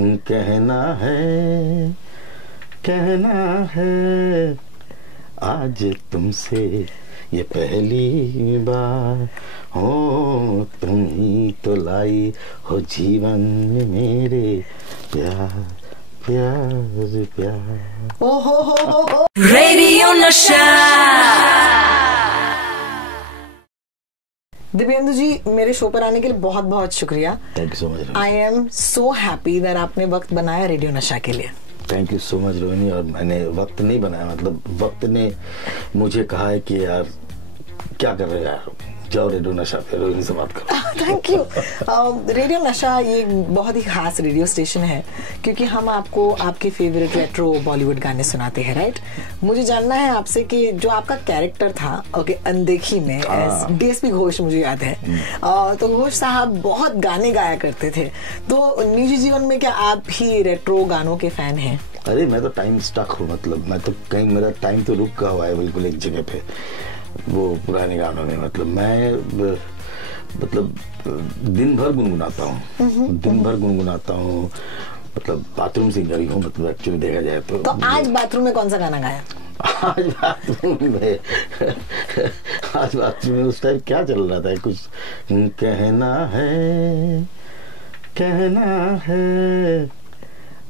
कहना है आज तुमसे ये पहली बार हो, तुम ही तो लाई हो जीवन में मेरे प्यार प्यार प्यार। ओ हो रेडियो नशा। दिव्येंदु जी, मेरे शो पर आने के लिए बहुत बहुत शुक्रिया। Thank you so much. I am so happy that आपने वक्त बनाया रेडियो नशा के लिए। Thank you so much Rohini. और मैंने वक्त नहीं बनाया, मतलब वक्त ने मुझे कहा है कि यार क्या कर रहे हो यार, जाओ रेडियो नशा पे रोहिणी से बात करो। Thank you. रेडियो नशा ये बहुत ही खास रेडियो स्टेशन है क्योंकि हम आपको आपके फेवरेट रेट्रो बॉलीवुड गाने सुनाते हैं, राइट? मुझे जानना है आपसे कि जो आपका कैरेक्टर था ओके अनदेखी में डीएसपी घोष, मुझे याद है तो घोष साहब बहुत गाने गाया करते थे, तो निजी जीवन में क्या आप भी रेट्रो गानों के फैन हैं? अरे मैं तो टाइम स्टक हूँ, मतलब मैं तो कहीं, मेरा टाइम तो रुका हुआ है बिल्कुल एक जगह पे वो पुराने गानों में। मतलब मैं दिन भर गुनगुनाता हूँ, मतलब बाथरूम सिंगर ही हूँ, मतलब एक्चुअली देखा जाए तो आज बाथरूम में कौन सा गाना गाया? आज बाथरूम में उस टाइम क्या चल रहा था, कुछ कहना है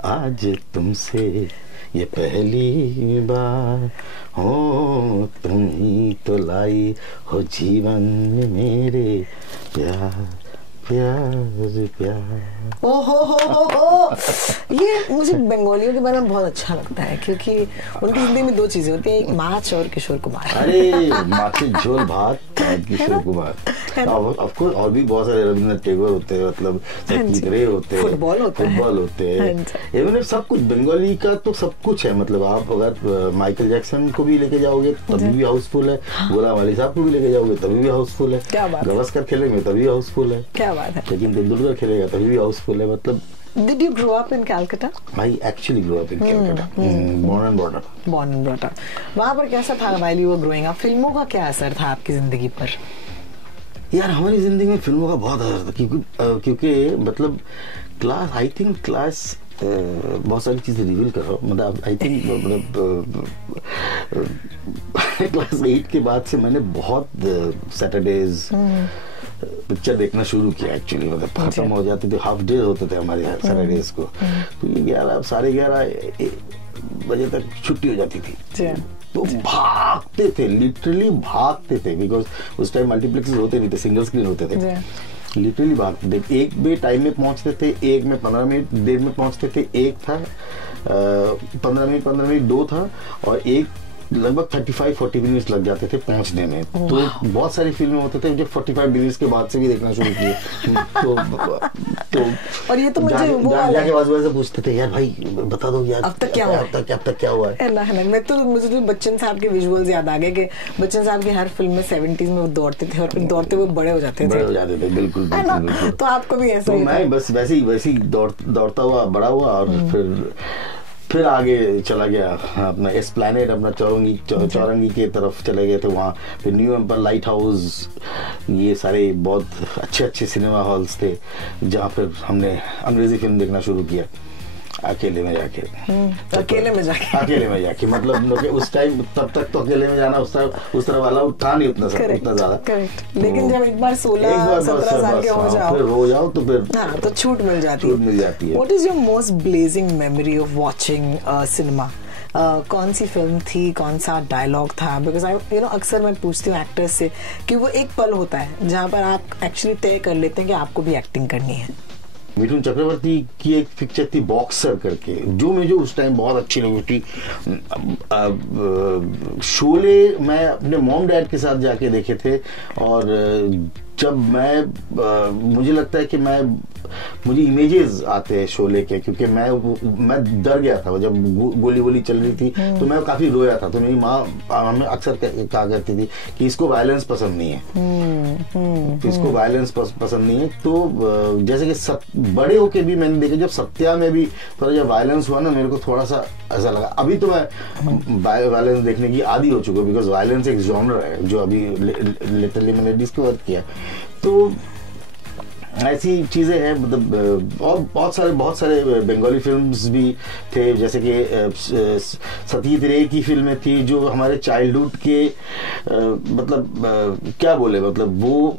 आज तुमसे ये पहली बार हो, तुम ही तो लाई हो जीवन में मेरे प्यार प्यार प्यार। ओ हो। ये मुझे बंगालियों के बारे में बहुत अच्छा लगता है क्योंकि उनकी जिंदगी में दो चीजें होती हैं, एक माच और किशोर कुमार। अरे माची झोल भात किशोर कुमार, ऑफ कोर्स और भी बहुत सारे, रविंद्रनाथ टैगोर होते हैं, मतलब रे होते हैं, फुटबॉल होते हैं, इवन सब कुछ बंगाली का तो सब कुछ है। मतलब आप अगर माइकल जैक्सन को भी लेके जाओगे तभी भी हाउसफुल है, गुलाम अली साहब को भी लेके जाओगे तभी भी हाउसफुल है, गवास्कर खेलेंगे तभी हाउसफुल है, क्या बात है, लेकिन तेंदुलकर खेलेगा तभी भी हाउसफुल है। मतलब Did you grow up in Calcutta? I actually grew up in Calcutta, born and brought up. Born and brought up. वहाँ पर कैसा था while you were growing up? फिल्मों का क्या असर था आपकी जिंदगी पर? यार हमारी जिंदगी में फिल्मों का बहुत असर था क्योंकि मतलब क्लास बहुत सारी चीजें रिवील कर रहा हूँ, मतलब आई थिंक क्लास 8 के बाद से मैंने बहुत सैटरडेज पिक्चर देखना शुरू किया एक्चुअली। मतलब खत्म हो जाते थे, हाफ डे होते थे हमारे सैटरडेज को, तो ये 11 बजे तक छुट्टी हो जाती थी, तो भागते थे, लिटरली भागते थे, बिकॉज उस टाइम मल्टीप्लेक्सेस होते नहीं थे, सिंगल स्क्रीन होते थे, लिटरली भागते थे। एक में टाइम में पहुंचते थे, एक में 15 मिनट देर में पहुंचते थे, एक था 15 मिनट 2 था, और एक लगभग 35-40 मिनट्स लग जाते थे पहुंचने में। तो बहुत सारी फिल्में होते थे जो 45 मिनट्स के बाद से भी देखना शुरू किए। तो और ये तो मुझे जाके बाजू से पूछते थे, यार भाई बता दो यार अब तक क्या हुआ है। मैं तो मुझे तो बच्चन साहब के विजुअल्स याद आ गए कि बच्चन साहब की हर फिल्म में 70s में वो दौड़ते थे और फिर दौड़ते हुए बड़े हो जाते थे। बिल्कुल। तो आपको भी ऐसा ही? मैं बस वैसे ही दौड़ता हुआ बड़ा हुआ और फिर आगे चला गया अपना एस्प्लैनेड, अपना चौरंगी के तरफ चले गए थे, वहाँ फिर न्यू एम्पायर लाइट हाउस, ये सारे बहुत अच्छे सिनेमा हॉल्स थे जहाँ फिर हमने अंग्रेजी फिल्म देखना शुरू किया अकेले में जाके। मतलब उस टाइम तब तक तो अकेले में जाना उस तरह वाला था नहीं उतना ज्यादा, लेकिन जब एक बार 16-17 साल के हो जाओ तो फिर तो छूट मिल जाती है। What is your most blazing memory of watching cinema? कौन सी फिल्म थी, कौन सा डायलॉग था? बिकॉज अक्सर मैं पूछती हूँ एक्टर्स से कि वो एक पल होता है जहाँ पर आप एक्चुअली तय कर लेते हैं कि आपको भी एक्टिंग करनी है। मिथुन चक्रवर्ती की एक पिक्चर थी बॉक्सर करके, जो मुझे उस टाइम बहुत अच्छी लगी थी। शोले मैं अपने मॉम डैड के साथ जाके देखे थे, और जब मुझे लगता है कि मुझे इमेजेस आते हैं शोले के, क्योंकि मैं डर गया था जब गोली चल रही थी, तो मैं काफी रोया था। तो मेरी माँ हमें अक्सर कहा करती थी कि इसको वायलेंस पसंद नहीं है, इसको वायलेंस पसंद नहीं है। तो जैसे कि बड़े होके भी मैंने देखा, जब सत्या में भी थोड़ा जब वायलेंस हुआ ना, मेरे को थोड़ा सा ऐसा लगा। अभी तो मैं वायलेंस देखने की आदी हो चुका, बिकॉज वायलेंस एक जॉनर है जो अभी लिटरली मैंने डिस्कवर किया। तो ऐसी चीजें हैं, मतलब और बहुत सारे बंगाली फिल्म्स भी थे, जैसे कि सतीश रे की फिल्में थी जो हमारे चाइल्डहुड के मतलब क्या बोले, मतलब वो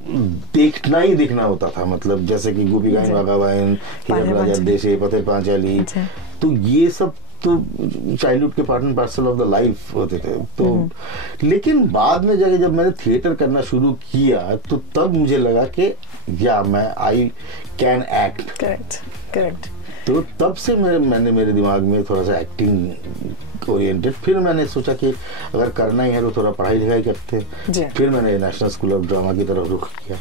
देखना ही देखना होता था, मतलब जैसे कि गोपी गायन वागा वायन, हीरा राजा देशे, पथे पांचाली, तो ये सब तो चाइल्डहुड के part and parcel of the life होते थे। तो लेकिन बाद में जाके जब मैंने थिएटर करना शुरू किया तो तब मुझे लगा कि या मैं आई कैन एक्ट। करेक्ट। तो तब से मैंने मेरे दिमाग में थोड़ा सा एक्टिंग ओरिएंटेड, फिर मैंने सोचा कि अगर करना ही है तो थोड़ा पढ़ाई लिखाई करते, फिर मैंने नेशनल स्कूल ऑफ ड्रामा की तरफ रुख किया।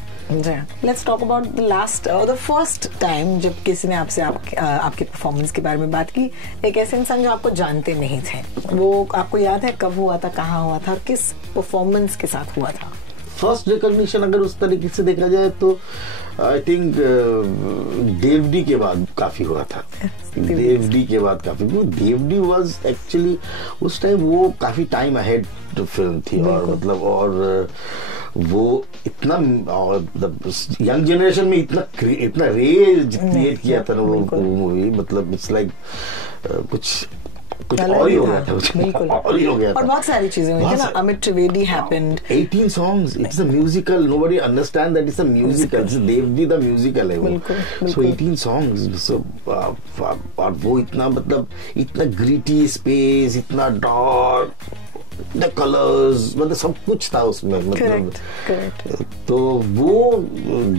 Let's talk about the last the first time जब किसी ने आपसे आपके परफॉर्मेंस के बारे में बात की, एक ऐसे इंसान जो आपको जानते नहीं थे, वो आपको याद है कब हुआ था, कहाँ हुआ था, किस परफॉर्मेंस के साथ हुआ था? फर्स्ट रिकॉग्निशन अगर उस तरीके से देखा जाए तो आई थिंक देवडी के बाद काफी हुआ था। देवडी के बाद काफी, देवडी वाज एक्चुअली उस टाइम वो काफी टाइम अहेड फिल्म थी, और मतलब और वो इतना यंग जनरेशन में इतना रेज क्रिएट किया था ना वो मूवी, मतलब इट्स लाइक कुछ और ही हो गया था, और ही हो गया था, और बहुत सारी चीजें हुई थी ना। Amit Trivedi happened, 18 songs, it's a musical, nobody understand that it's a musical, Devji the musical है वो, so 18 songs, so और वो इतना मतलब इतना ग्रिटी स्पेस, इतना डार्क, द कलर्स, मतलब सब कुछ था उसमें, मतलब correct. तो वो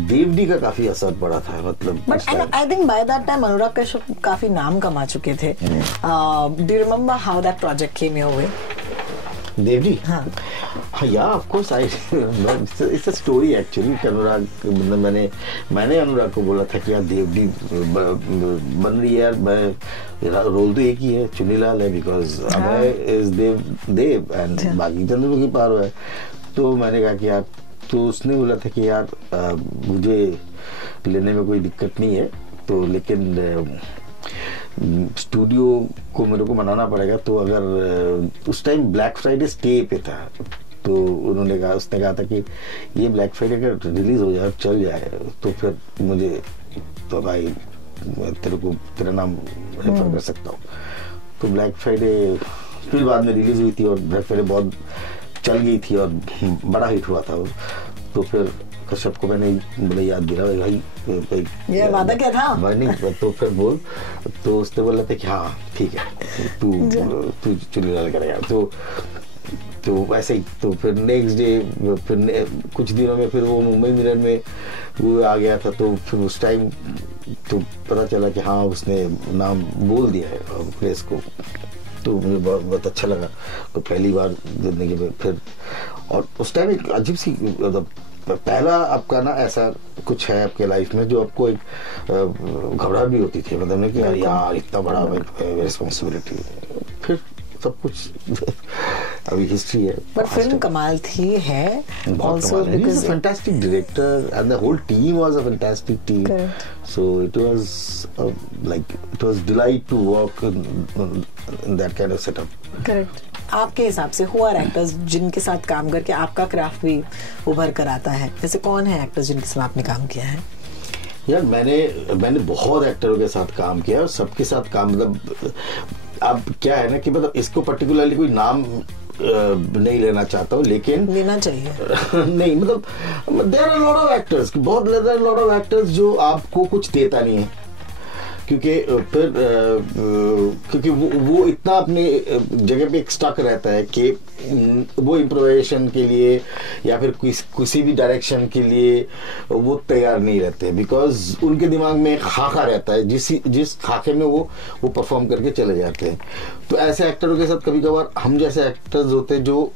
देवडी का काफी असर पड़ा था, मतलब but I think by that time Anurag Kashyap काफी नाम कमा चुके थे। Do you remember how that project came your way? DevD, हाँ yeah of course I, it's a story actually. Anurag, मतलब मैंने अनुराग को बोला था कि यार देवडी बन रही है यार, मेरा रोल तो एक ही है, चुन्नीलाल है, because Abhay is Dev and बाकी चंद्रमुखी पारो है। तो मैंने कहा कि यार, तो उसने बोला था कि यार मुझे लेने में कोई दिक्कत नहीं है, तो लेकिन स्टूडियो को मेरे को मनाना पड़ेगा। तो अगर उस टाइम ब्लैक फ्राइडे स्टे पे था, तो उसने कहा था कि ये ब्लैक फ्राइडे का रिलीज हो जाए, चल जाए, तो फिर मुझे तो भाई तेरा नाम रेफर कर सकता हूँ। तो ब्लैक फ्राइडे फिर बाद में रिलीज हुई थी, और ब्लैक फ्राइडे बहुत चल गई थी और बड़ा हिट हुआ था वो। तो फिर कश्यप को मैंने बड़ा याद दिला, भाई ये वादा क्या था नहीं, तो फिर बोल, तो उसने बोला था कि हाँ ठीक है, तू चुन्नीलाल करेगा। तो वैसे ही, तो फिर नेक्स्ट डे, फिर कुछ दिनों में फिर वो मुंबई मिरर में वो आ गया था। तो फिर उस टाइम तो पता चला कि हाँ उसने नाम बोल दिया है प्लेस को, तो मुझे बहुत अच्छा लगा। तो पहली बार जिंदगी में फिर, और उस टाइम एक अजीब सी, मतलब पहला आपका ना ऐसा कुछ है आपके लाइफ में जो आपको एक घबराहट भी होती थी, मतलब कि यार इतना बड़ा रिस्पॉन्सिबिलिटी, फिर सब कुछ अभी हिस्ट्री है। बट फिल्म कमाल थी है, also because fantastic director and the whole team was a fantastic team. Correct. So it was delight to work in that kind of setup. Correct. आपके हिसाब से हु आर एक्टर्स जिनके साथ काम करके आपका क्राफ्ट भी उभर कर आता है? जैसे कौन है एक्टर्स जिनके साथ आपने काम किया है? यार मैंने बहुत एक्टरों के साथ काम किया, और सबके साथ काम, मतलब अब क्या है ना कि मतलब इसको पर्टिकुलरली कोई नाम नहीं लेना चाहता हूँ, लेकिन लेना चाहिए नहीं, मतलब there are lot of actors, बहुत लॉट ऑफ एक्टर्स जो आपको कुछ देता नहीं है, क्योंकि वो इतना अपने जगह पे स्टक रहता है कि वो इम्प्रोवाइजेशन के लिए या फिर किसी भी डायरेक्शन के लिए वो तैयार नहीं रहते, बिकॉज उनके दिमाग में खाका रहता है, जिस खाके में वो परफॉर्म करके चले जाते हैं। तो ऐसे एक्टरों के साथ कभी कभार हम जैसे एक्टर्स होते हैं जो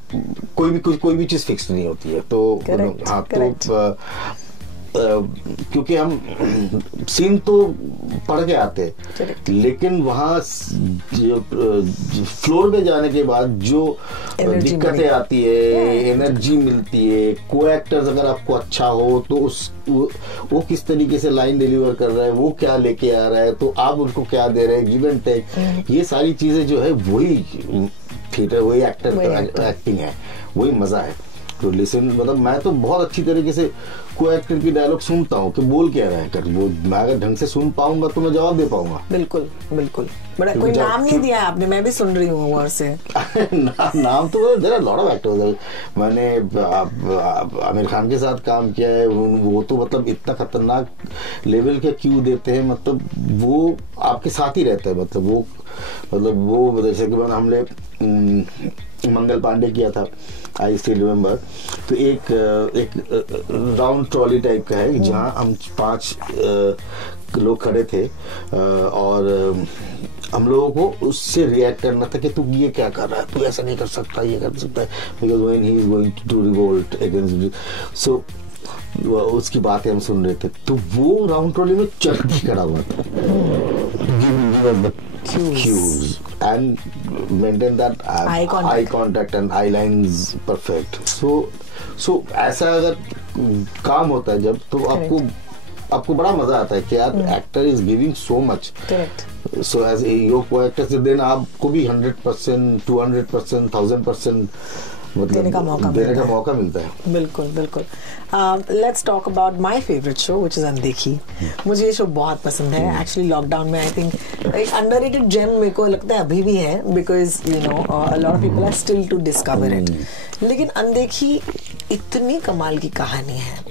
कोई भी चीज फिक्स नहीं होती है, तो हाँ, तो क्योंकि हम सीन तो पढ़ के आते हैं, लेकिन वहाँ फ्लोर पे जाने के बाद जो दिक्कतें आती है, एनर्जी मिलती है, को एक्टर्स अगर आपको अच्छा हो तो वो किस तरीके से लाइन डिलीवर कर रहा है, वो क्या लेके आ रहा है, तो आप उनको क्या दे रहे हैं, गिव एंड टेक, ये सारी चीजें जो है वही थिएटर, वही एक्टर एक्टिंग है, वही मजा है। टू लिसन, मतलब मैं तो बहुत अच्छी तरीके से कोई एक्टर की डायलॉग सुनता हूँ कि बोल क्या रहा है कर, वो मैं अगर ढंग से सुन पाऊंगा तो मैं जवाब दे पाऊंगा। बिल्कुल बिल्कुल। बड़ा कोई नाम नहीं दिया है आपने, मैं भी सुन रही हूँ और से नाम तो there are lot of actors. मैंने आमिर खान के साथ काम किया है, वो तो मतलब इतना खतरनाक लेवल के क्यू देते हैं, मतलब वो आपके साथ ही रहता है, मतलब वो जैसे कि हमने मंगल पांडे किया था, आई स्टिल रिमेम्बर। तो एक राउंड ट्रॉली टाइप का है जहाँ हम 5 लोग खड़े थे और हम लोगों को उससे रिएक्ट करना था कि तू ये क्या कर रहा है, तू ऐसा नहीं कर सकता, ये कर सकता है, because when he is going to revolt against, so उसकी बातें हम सुन रहे थे। तो वो राउंड ट्रॉली में चढ़ के खड़ा हुआ था cues and maintain that eye contact and eye lines perfect. So ऐसा अगर काम होता है जब, तो आपको बड़ा मजा आता है कि यार actor is giving so much, so as your को एक्टर से देन आपको भी 100%, 200%, 1000% मतलब देने का मौका मिलता है। बिल्कुल बिल्कुल। Let's talk about my favourite show which is अनदेखी। मुझे ये शो बहुत पसंद है एक्चुअली। लॉकडाउन में आई थिंक एक अंडररेटेड जेम मेरे को लगता है अभी भी है, because you know a lot of people are still to discover it. लेकिन अनदेखी इतनी कमाल की कहानी है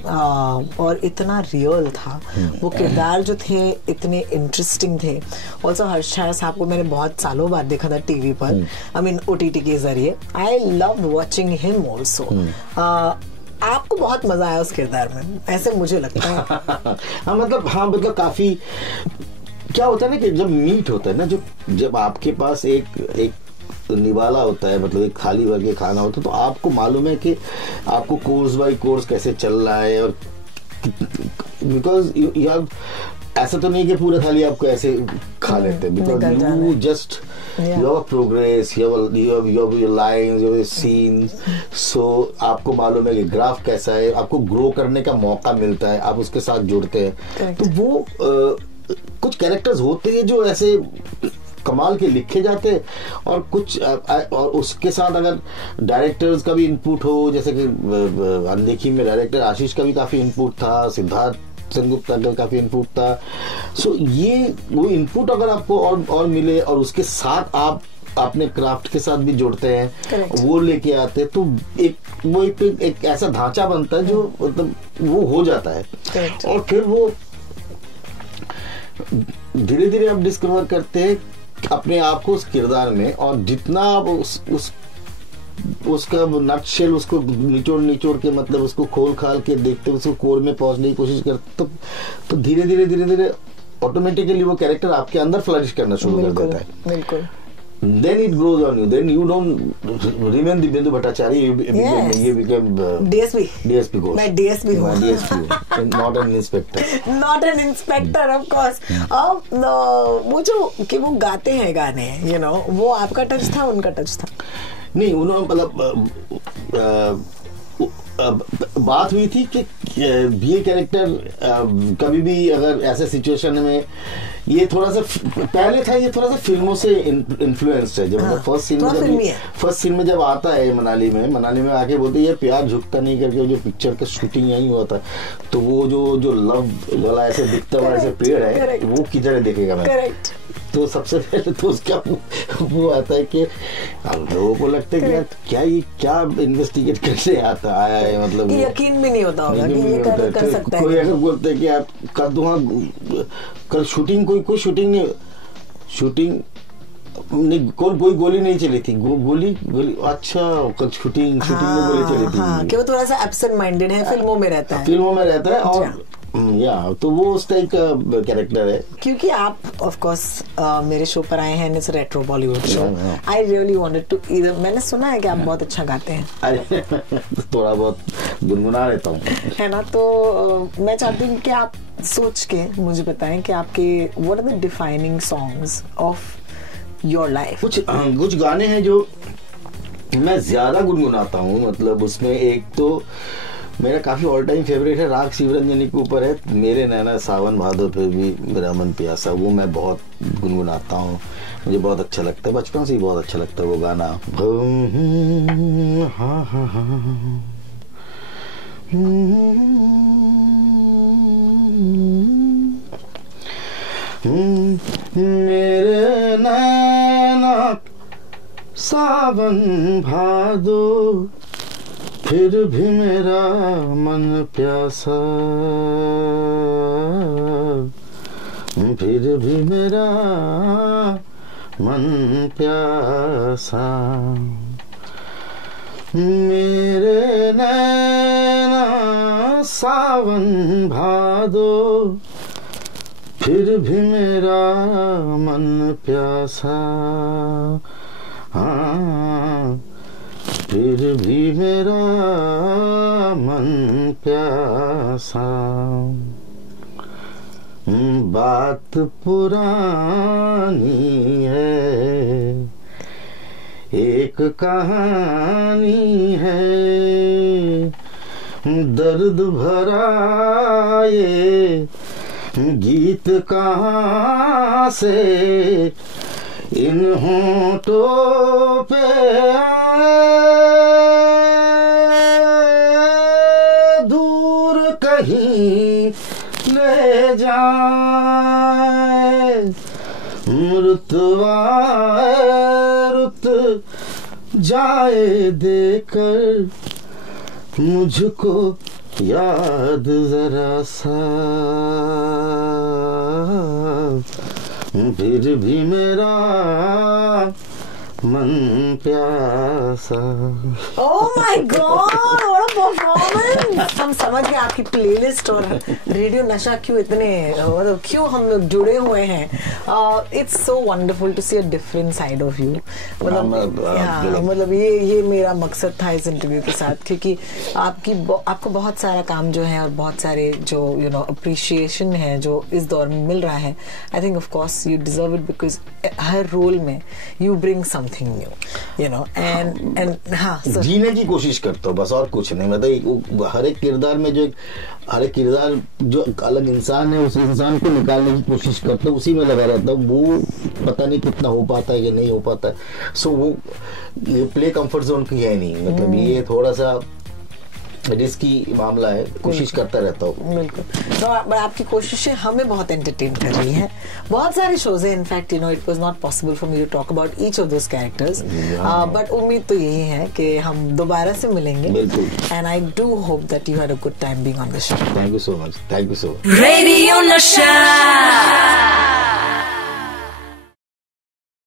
और इतना रियल था, वो किरदार जो थे इतने इंटरेस्टिंग थे। ऑल्सो हर्ष साहब को मैंने बहुत सालों बाद देखा था टीवी पर, आई मीन OTT के जरिए। I love watching him also. आपको बहुत मजा आया उस किरदार में, ऐसे मुझे लगता है। हाँ मतलब काफी क्या होता है ना कि जब मीट होता है ना, जब आपके पास एक निवाला होता है, मतलब एक थाली भर के खाना होता है, तो आपको मालूम है कि आपको कोर्स बाय कोर्स कैसे चल रहा है, और बिकॉज यू हैव, ऐसा तो नहीं कि पूरा थाली आपको ऐसे खा लेते हैं, because you just you have a progress, you have your lines, you have your scenes, so आपको मालूम है कि ग्राफ कैसा है, आपको ग्रो करने का मौका मिलता है, आप उसके साथ जुड़ते हैं। तो वो कुछ कैरेक्टर्स होते हैं जो ऐसे कमाल के लिखे जाते हैं, और कुछ और उसके साथ अगर डायरेक्टर्स का भी इनपुट हो, जैसे कि अनदेखी में डायरेक्टर आशीष का भी काफी इनपुट था, सिद्धार्थ सेनगुप्ता का काफी इनपुट था। सो ये वो इनपुट अगर आपको और मिले, और उसके साथ आप अपने क्राफ्ट के साथ भी जोड़ते हैं, Correct. वो लेके आते हैं, तो एक ऐसा ढांचा बनता है जो मतलब वो हो जाता है। Correct. और फिर वो धीरे धीरे आप डिस्कवर करते हैं अपने आप को उस किरदार में, और जितना आप उसका नटशेल उसको निचोड़ के, मतलब उसको खोल खाल के देखते, उसको कोर में पहुंचने की कोशिश करते, तो धीरे धीरे ऑटोमेटिकली वो कैरेक्टर आपके अंदर फ्लरिश करना शुरू कर देता है। बिल्कुल। Then it grows on you. Then you don't remain the Bindu Bhattacharya. You became DSP ghost. मैं DSP हूँ. DSP, not an inspector. Not an inspector, of course. वो जो कि वो गाते हैं गाने, you know, वो आपका टच था, उनका टच था? नहीं, उन्होंने मतलब बात हुई थी कि ये कैरेक्टर कभी भी अगर ऐसे सिचुएशन में, ये थोड़ा सा पहले था, ये थोड़ा सा फिल्मों से इन्फ्लुएंस्ड है। जब फर्स्ट सीन में जब आता है मनाली में आके बोलते ये प्यार झुकता नहीं करके, जो पिक्चर का शूटिंग यही हुआ था, तो वो जो लव वाला ऐसे दिखता हुआ ऐसे पेड़ है, वो किधर देखेगा मैं। तो सबसे पहले तो उसका वो आता है कि लोगों को लगता है कि क्या इन्वेस्टिगेट करने आया है, मतलब यकीन भी नहीं होता होगा कि ये कर सकता है। कोई अगर बोलते है कि आप कल शूटिंग कोई शूटिंग नहीं, कोई गोली नहीं चली थी, गोली अच्छा कल शूटिंग में गोली चली थी। कि वो थोड़ा सा एब्सेंट माइंडेड है, फिल्मों में रहता है और तो वो उस टाइप का कैरेक्टर है। क्योंकि आप ऑफ कोर्स मेरे शो पर आए हैं, it's retro Bollywood show. I really wanted to, मैंने सुना है कि आप बहुत अच्छा गाते हैं। थोड़ा बहुत गुनगुना लेता हूँ, है ना। तो मैं चाहती हूँ कि आप सोच के मुझे बताएं कि आपके what are the defining songs of your life. कुछ गाने हैं जो मैं ज्यादा गुनगुनाता हूँ, मतलब उसमें एक तो मेरा काफी ऑल टाइम फेवरेट है, राग शिवरंजनी के ऊपर है, मेरे नैना सावन भादो फिर भी मेरा मन प्यासा। वो मैं बहुत गुनगुनाता हूँ, मुझे बहुत अच्छा लगता है, बचपन से ही बहुत अच्छा लगता है वो गाना। मेरे नैना सावन भादो, फिर भी मेरा मन प्यासा, फिर भी मेरा मन प्यासा। मेरे नैना सावन भादो, फिर भी मेरा मन प्यासा, हाँ फिर भी मेरा मन प्यासा। बात पुरानी है, एक कहानी है, दर्द भरा ये गीत कहाँ से इन होठों पे आए, दूर कहीं ले जाए, रुत जाए देकर मुझको याद जरा सा, फिर भी मेरा मन प्यासा। Oh my God, what a performance! हम समझ गए आपकी प्लेलिस्ट और रेडियो नशा क्यों इतने मतलब क्यों हम लोग जुड़े हुए हैं। It's so wonderful to see a different side of you. मतलब ये मेरा मकसद था इस इंटरव्यू के साथ, क्योंकि आपको बहुत सारा काम जो है और बहुत सारे जो अप्रिशिएशन है जो इस दौर में मिल रहा है। I think of course you deserve it because हर रोल में you bring something new, and हाँ जीने की कोशिश करता हूँ बस, और कुछ नहीं। मतलब हर एक किरदार में जो अलग इंसान है, उस इंसान को निकालने की कोशिश करता हूँ, उसी में लगा रहता हूँ। वो पता नहीं कितना हो पाता है कि नहीं हो पाता है। सो वो ये प्ले कंफर्ट जोन की है नहीं, मतलब ये थोड़ा सा रिस्की मामला है, कोशिश करता रहता हूँ। बिल्कुल। तो आपकी कोशिशें हमें बहुत एंटरटेन कर रही हैं। बहुत सारे शोज हैं, in fact it was not possible for me to talk about each of those characters, but उम्मीद तो यही है कि हम दोबारा से मिलेंगे। बिल्कुल। And I do hope that you had a good time being on the show. Thank you so much. Radio नशा।